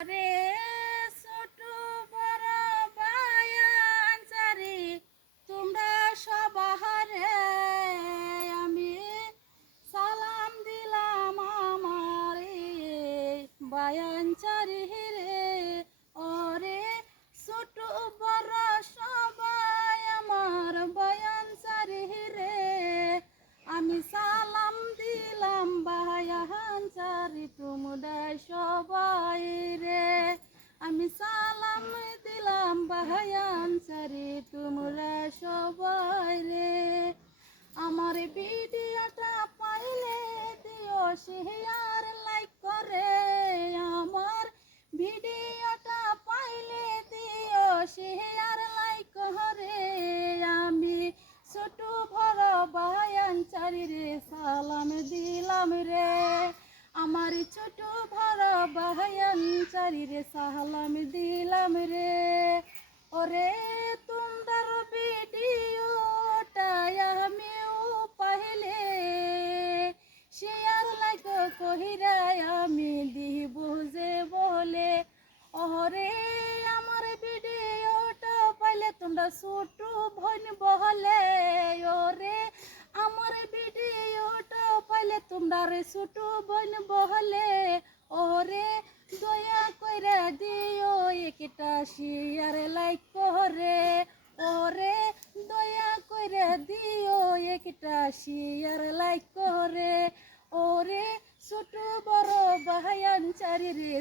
রে ছোট বড় বায়ান চারি তোমরা সবারে আমি সালাম দিলাম আমার বায়ান চারি রে ওরে ছোট বড় সবাই আমার বায়ান চারি রে আমি সালাম দিলাম বায়ান চারি তোমরা সবাই রে আমি সালাম দিলাম বায়ান চারি তোমরা সবাই রে আমার ভিডিওটা পাইলে দিও শেয়ার লাইক করে আমার ভিডিওটা পাইলে দিও শেয়ার লাইক করে আমি ছোট বড় বায়ান চারি রে সালাম দিলাম রে আমার ছোট বড় বায়ান চারি রে সালাম দিলাম রে ওরে তোমার ভিডিওটা আমিও পাইলে শেয়ার লাইক কহিরা আমি দিব যে বলে ওরে আমার ভিডিওটা পাইলে তোমরা ছোট বোন বলে ওরে আমার ভিডিওটা পাইলে তোমরা ছোট বোন বলে ওরে দয়া কইরা দিও একটা শেয়ার লাইক করে ওরে দয়া কইরা দিও একটা শেয়ার লাইক করে ওরে ছোট বড় বায়ান চারি রে